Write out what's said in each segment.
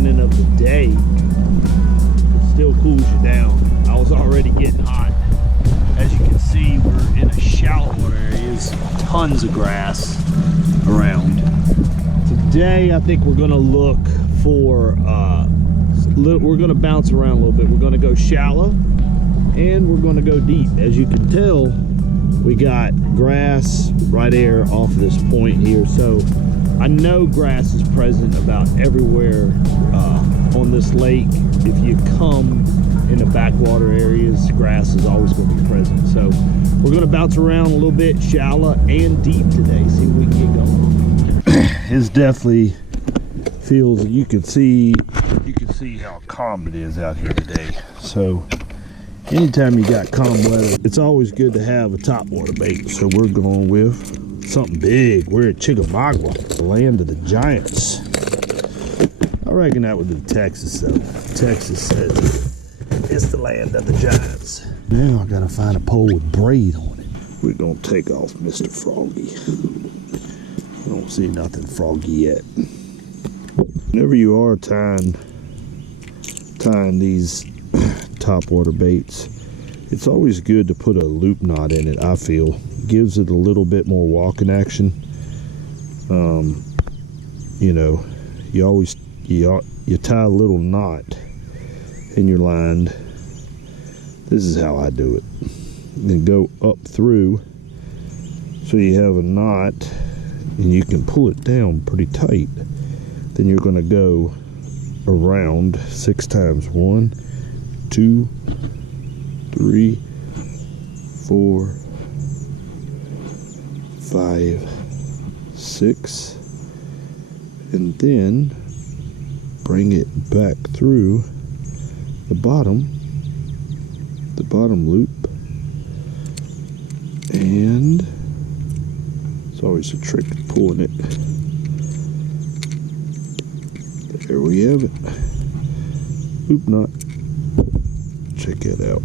beginning of the day, it still cools you down. I was already getting hot. As you can see, we're in a shallow water area. There's tons of grass around. Today, I think we're gonna look for, we're gonna bounce around a little bit. We're gonna go shallow and we're gonna go deep. As you can tell, we got grass right there off this point here. So I know grass is present about everywhere on this lake. If you come in the backwater areas, grass is always going to be present. So we're going to bounce around a little bit, shallow and deep today. See if we can get going. It definitely feels, you can see how calm it is out here today. So anytime you got calm weather, it's always good to have a topwater bait. So we're going with something big. We're at Chickamauga, the land of the giants. I reckon that would be Texas, though. Texas says it's the land of the giants. Now I gotta find a pole with braid on it. We're gonna take off Mr. Froggy. I don't see nothing froggy yet. Whenever you are tying these topwater baits, it's always good to put a loop knot in it. I feel gives it a little bit more walking action. You know, you tie a little knot in your line. This is how I do it. Then go up through so you have a knot and you can pull it down pretty tight. Then you're going to go around 6 times. 1, 2, 3, 4, 5, 6, and then bring it back through the bottom loop, and it's always a trick pulling it. There we have it. Loop knot. Check it out.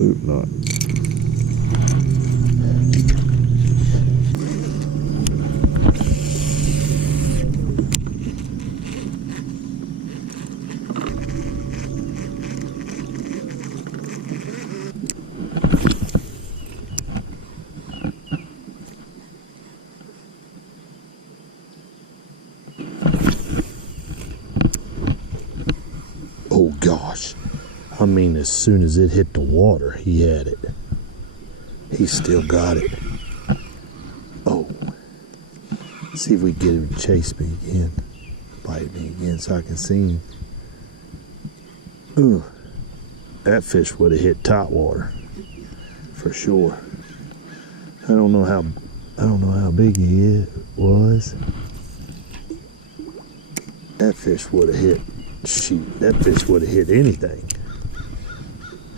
Loop knot. Oh gosh, I mean, as soon as it hit the water, he had it. He still got it. Oh, see if we get him to chase me again, bite me again so I can see him. Ooh, that fish would have hit top water for sure. I don't know how big he was. That fish would have hit. Shoot, that fish would have hit anything.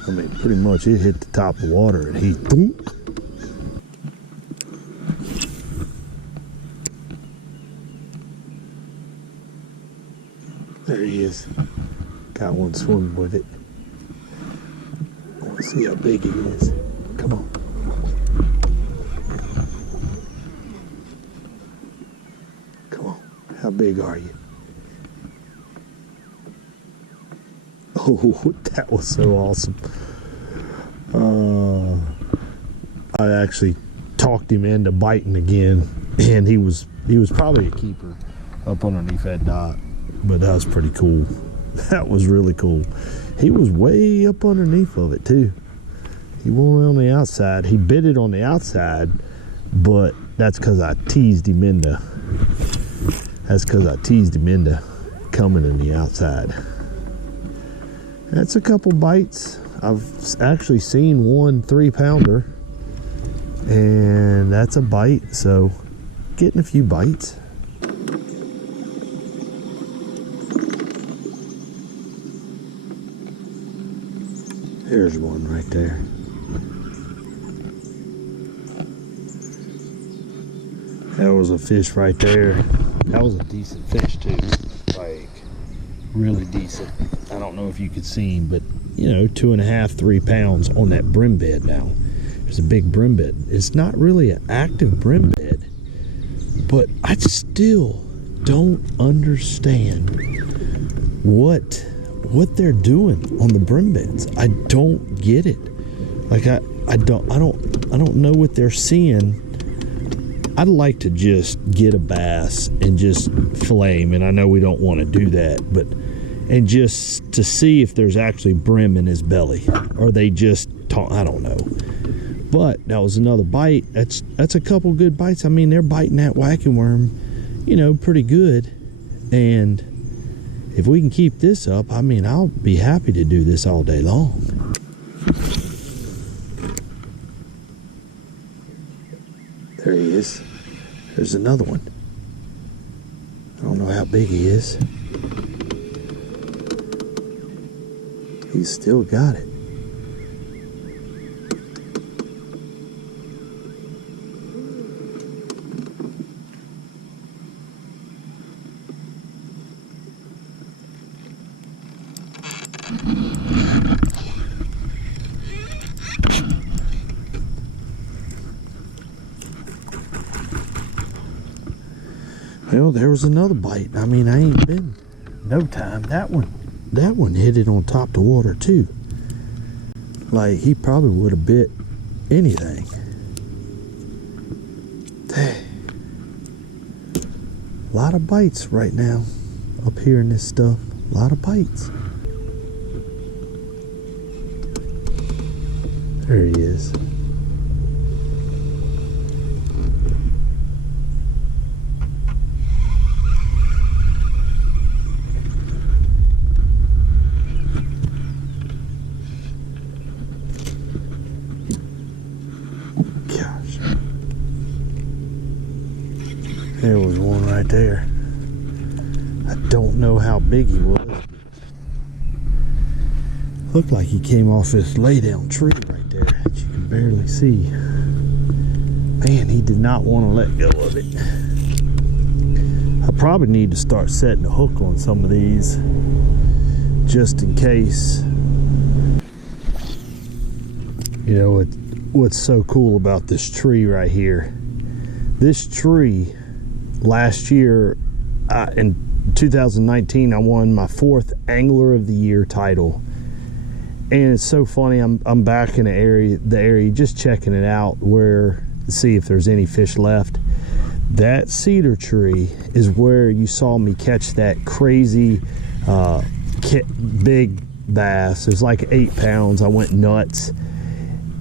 I mean, pretty much it hit the top of water and he boom. There he is. Got one swimming with it. I want to see how big he is. Come on. Come on. How big are you? Oh, that was so awesome. I actually talked him into biting again, and he was probably a keeper up underneath that dock, but that was pretty cool. That was really cool. He was way up underneath of it too. He wasn't on the outside. He bit it on the outside, but that's because I teased him into. Coming in the outside. That's a couple bites. I've actually seen one 3-pounder, and that's a bite, so getting a few bites. There's one right there. That was a fish right there. That was a decent fish too, like really decent. I don't know if you could see him, but you know, 2.5, 3 pounds on that brim bed. Now there's a big brim bed. It's not really an active brim bed, but I still don't understand what they're doing on the brim beds. I don't get it. Like I don't know what they're seeing. I'd like to just get a bass and just fillet him, and I know we don't want to do that, but and just to see if there's actually brim in his belly, or they just I don't know. But that was another bite. That's a couple good bites. I mean, they're biting that wackyworm, you know, pretty good. And if we can keep this up, I mean, I'll be happy to do this all day long. There he is. There's another one. I don't know how big he is. He's still got it. Well, there was another bite. I mean, I ain't been no time. That one hit it on top of the water too. Like, he probably would have bit anything. Dang. A lot of bites right now up here in this stuff. A lot of bites. There he is. There was one right there. I don't know how big he was. Looked like he came off this lay down tree right there that you can barely see. Man, he did not want to let go of it. I probably need to start setting a hook on some of these just in case. You know what's so cool about this tree right here? This tree, last year in 2019, I won my 4th Angler of the Year title. And it's so funny, I'm back in the area just checking it out to see if there's any fish left. That cedar tree is where you saw me catch that crazy big bass. It was like 8 pounds. I went nuts.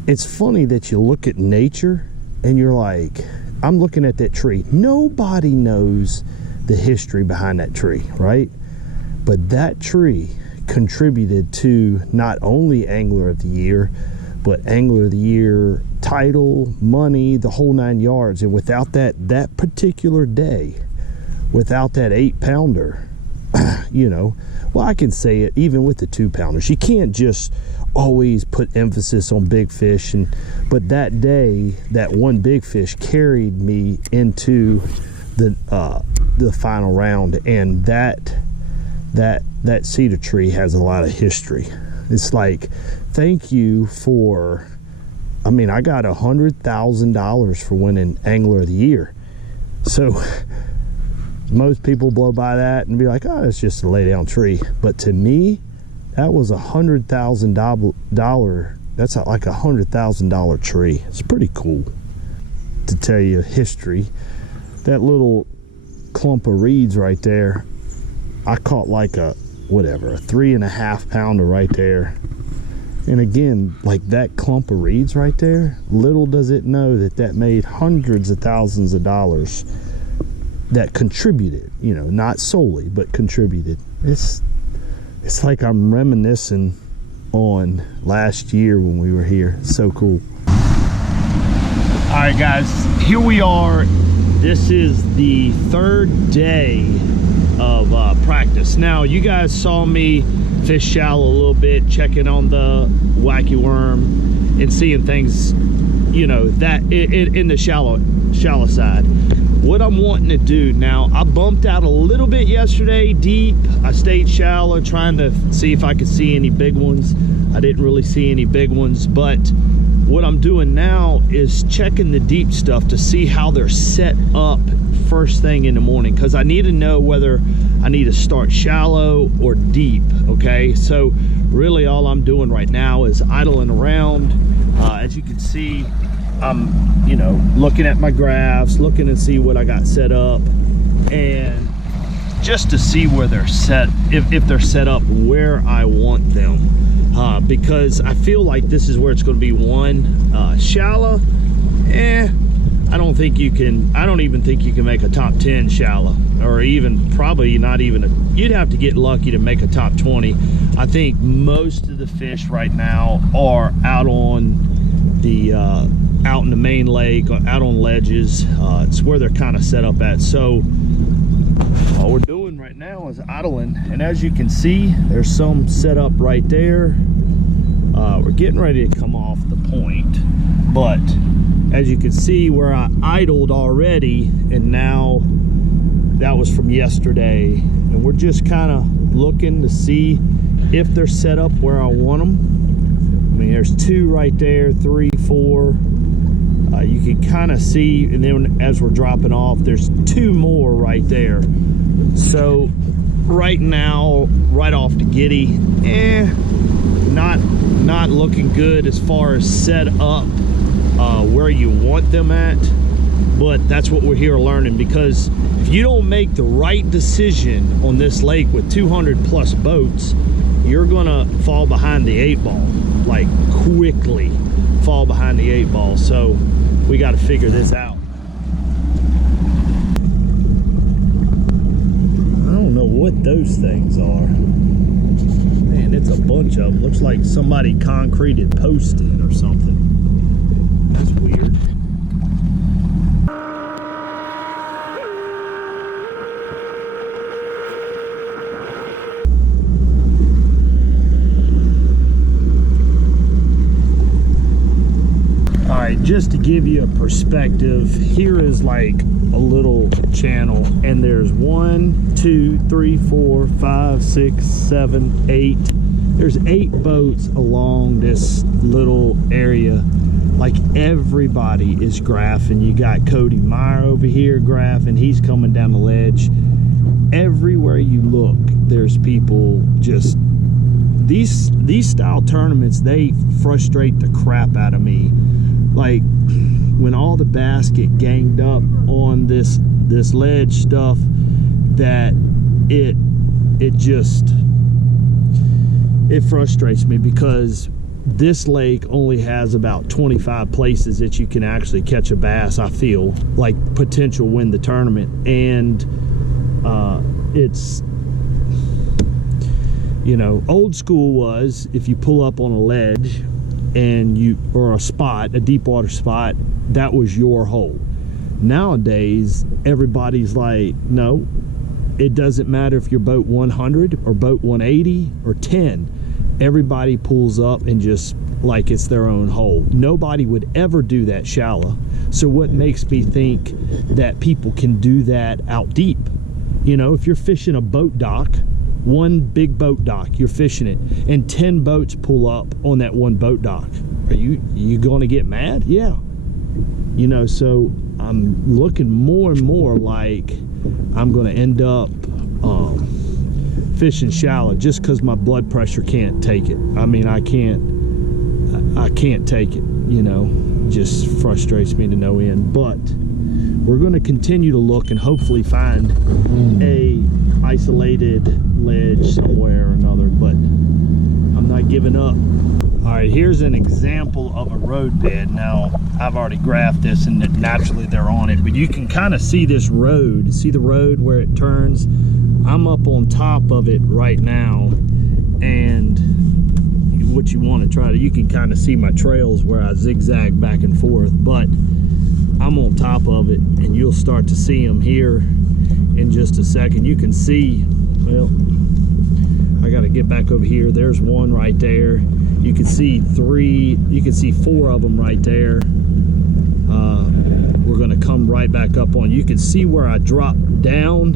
It's funny that you look at nature and you're like, I'm looking at that tree. Nobody knows the history behind that tree, right? But that tree contributed to not only Angler of the Year, but Angler of the Year title, money, the whole 9 yards. And without that particular day, without that 8-pounder, you know, well, I can say it even with the 2-pounders. You can't just always put emphasis on big fish, but that day, that one big fish carried me into the final round. And that cedar tree has a lot of history. It's like, thank you for, I mean, I got $100,000 for winning Angler of the Year. So most people blow by that and be like, oh, it's just a lay down tree. But to me, that was $100,000. That's like $100,000 tree. It's pretty cool. To tell you history, that little clump of reeds right there, I caught like a 3.5 pounder right there. And again, like that clump of reeds right there, little does it know that made hundreds of thousands of dollars that contributed, you know, not solely, but contributed. It's like I'm reminiscing on last year when we were here. So cool. All right, guys, here we are. This is the 3rd day of practice. Now, you guys saw me fish shallow a little bit, checking on the wackyworm and seeing things, you know, that in the shallow side. What I'm wanting to do now, I bumped out a little bit yesterday deep. I stayed shallow trying to see if I could see any big ones. I didn't really see any big ones, but what I'm doing now is checking the deep stuff to see how they're set up first thing in the morning, because I need to know whether I need to start shallow or deep. Okay, so really all I'm doing right now is idling around. As you can see, I'm, you know, looking at my graphs, looking to see what I got set up, and just to see where they're set, if they're set up where I want them. Because I feel like this is where it's going to be one. Shallow, I don't even think you can make a top 10 shallow, or even probably not even you'd have to get lucky to make a top 20. I think most of the fish right now are out on the out in the main lake, out on ledges. It's where they're kind of set up at. So all we're doing right now is idling, and as you can see, there's some set up right there. We're getting ready to come off the point, but as you can see where I idled already, and now that was from yesterday, and we're just kind of looking to see if they're set up where I want them. I mean, there's two right there, 3, 4. You can kind of see, and then as we're dropping off, there's 2 more right there. So right now, right off the giddy, not looking good as far as set up where you want them at. But that's what we're here learning, because if you don't make the right decision on this lake with 200 plus boats, you're gonna fall behind the 8 ball, like quickly fall behind the 8 ball. So we got to figure this out. I don't know what those things are. Man, it's a bunch of them. Looks like somebody concreted posted or something. That's weird. Just to give you a perspective, here is like a little channel, and there's 1, 2, 3, 4, 5, 6, 7, 8. There's 8 boats along this little area. Like, everybody is graphing. You got Cody Meyer over here graphing. He's coming down the ledge. Everywhere you look, there's people just... These style tournaments, they frustrate the crap out of me. Like, when all the bass get ganged up on this ledge stuff, that it frustrates me, because this lake only has about 25 places that you can actually catch a bass, I feel like, potential win the tournament. And it's, you know, old school was, if you pull up on a ledge and or a spot, a deep water spot, that was your hole. Nowadays, everybody's like, no, it doesn't matter if you're boat 100 or boat 180 or 10. Everybody pulls up and just like it's their own hole. Nobody would ever do that shallow. So what makes me think that people can do that out deep? You know, if you're fishing a boat dock, one big boat dock, you're fishing it, and 10 boats pull up on that one boat dock, are you going to get mad? Yeah. You know, so I'm looking more and more like I'm going to end up fishing shallow, just because my blood pressure can't take it. I mean, I can't take it, you know. Just frustrates me to no end. But we're going to continue to look and hopefully find a isolated ledge somewhere or another, but I'm not giving up. All right, here's an example of a road bed. Now, I've already graphed this, and naturally they're on it, but you can kind of see this road. See the road where it turns? I'm up on top of it right now, and what you want to try to, you can kind of see my trails where I zigzag back and forth, but I'm on top of it, and you'll start to see them here in just a second. You can see, well, I got to get back over here. There's one right there. You can see 3, you can see 4 of them right there. We're going to come right back up on. You can see where I dropped down,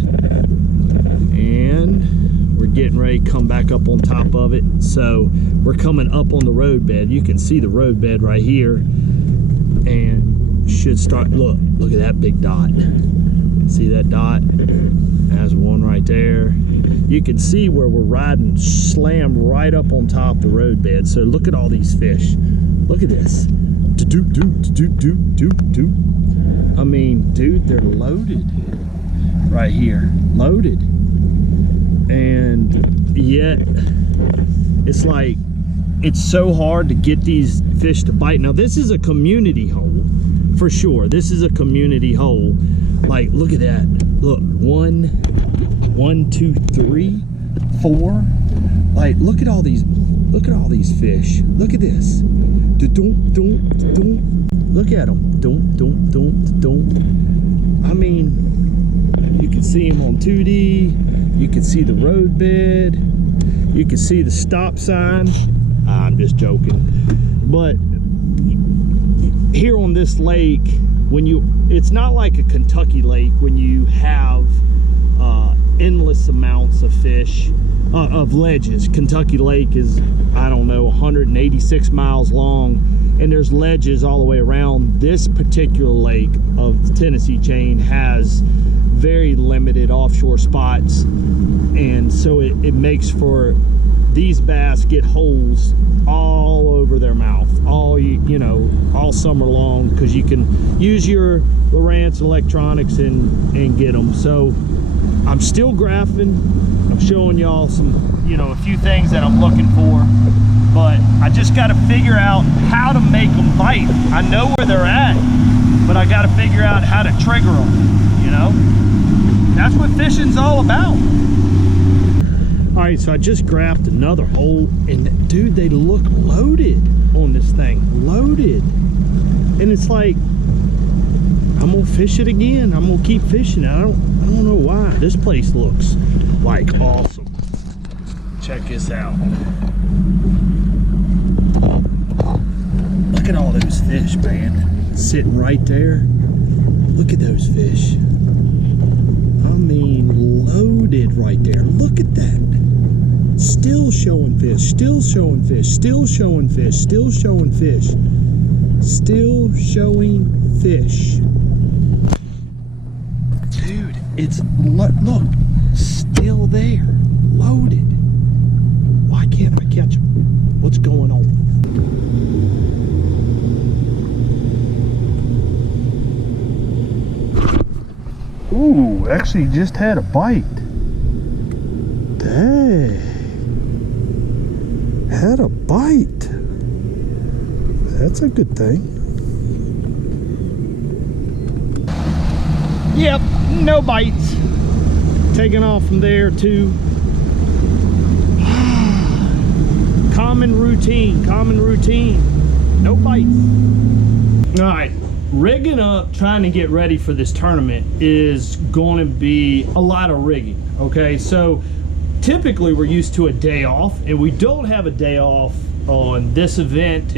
and We're getting ready to come back up on top of it. So we're coming up on the roadbed. You can see the roadbed right here, and should start. Look at that big dot. See that dot? There's one right there. You can see where we're riding slam right up on top of the roadbed. So look at all these fish. Look at this. I mean, dude, they're loaded right here. Loaded. And yet, it's like, it's so hard to get these fish to bite. Now, this is a community hole, for sure. This is a community hole. Like, look at that. Look, one, two, three, four. Like, look at all these fish. Look at this. Look at them. I mean, you can see them on 2D. You can see the roadbed. You can see the stop sign. I'm just joking. But here on this lake, it's not like a Kentucky lake when you have endless amounts of fish, of ledges. Kentucky Lake is, I don't know, 186 miles long, and there's ledges all the way around. This particular lake of the Tennessee chain has very limited offshore spots, and so it makes for these bass get holes all over their mouth all summer long, because you can use your Lowrance electronics and get them. So I'm still graphing. I'm showing y'all some, a few things that I'm looking for, but I just got to figure out how to make them bite. I know where they're at, but I got to figure out how to trigger them, That's what fishing's all about. All right, so I just graphed another hole, and dude, they look loaded on this thing. Loaded. And it's like, I'm gonna fish it again. I'm gonna keep fishing. I don't know why. This place looks like awesome. Check this out. Look at all those fish, man. Sitting right there. Look at those fish. I mean, loaded right there. Look at that. Still showing fish, still showing fish, still showing fish, still showing fish, still showing fish. Dude, it's, look, still there, loaded. Why can't I catch them? What's going on? Ooh, actually just had a bite. Dang. Had a bite. That's a good thing. Yep, no bites. Taking off from there too. Common routine. No bites. All right, rigging up, trying to get ready for this tournament is going to be a lot of rigging. Okay, so typically we're used to a day off, and we don't have a day off on this event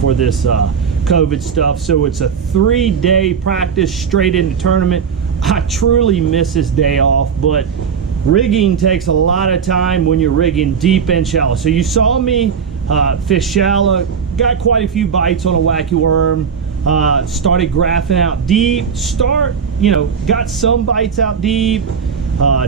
for this COVID stuff. So it's a 3-day practice straight into tournament. I truly miss this day off, but rigging takes a lot of time when you're rigging deep and shallow. So you saw me fish shallow, got quite a few bites on a wacky worm, started graphing out deep, got some bites out deep,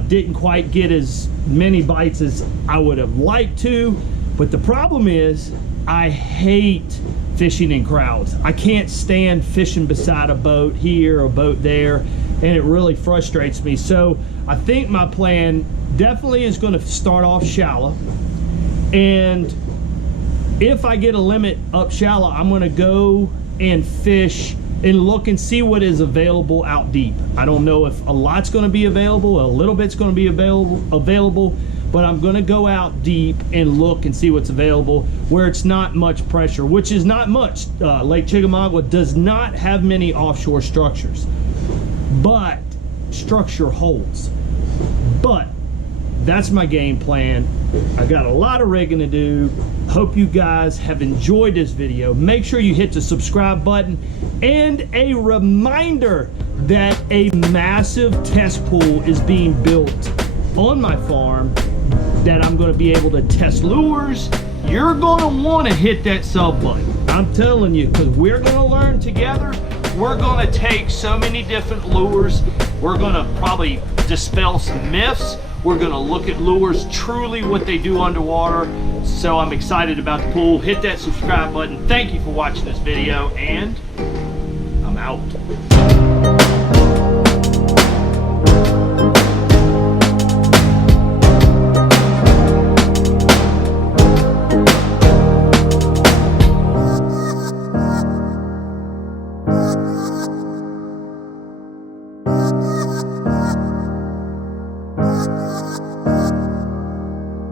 didn't quite get as many bites as I would have liked to. But the problem is, I hate fishing in crowds. I can't stand fishing beside a boat here or a boat there, and it really frustrates me. So I think my plan definitely is going to start off shallow, and if I get a limit up shallow, I'm going to go and fish and look and see what is available out deep. I don't know if a lot's going to be available, a little bit's going to be available, but I'm going to go out deep and look and see what's available where it's not much pressure, which is not much. Lake Chickamauga does not have many offshore structures, but structure holds. But that's my game plan. I got a lot of rigging to do. Hope you guys have enjoyed this video. Make sure you hit the subscribe button, and a reminder that a massive test pool is being built on my farm that I'm gonna be able to test lures, you're gonna wanna hit that sub button. I'm telling you, because we're gonna learn together. We're gonna take so many different lures. We're gonna probably dispel some myths. We're gonna look at lures, truly what they do underwater. So I'm excited about the pool. Hit that subscribe button. Thank you for watching this video, and I'm out.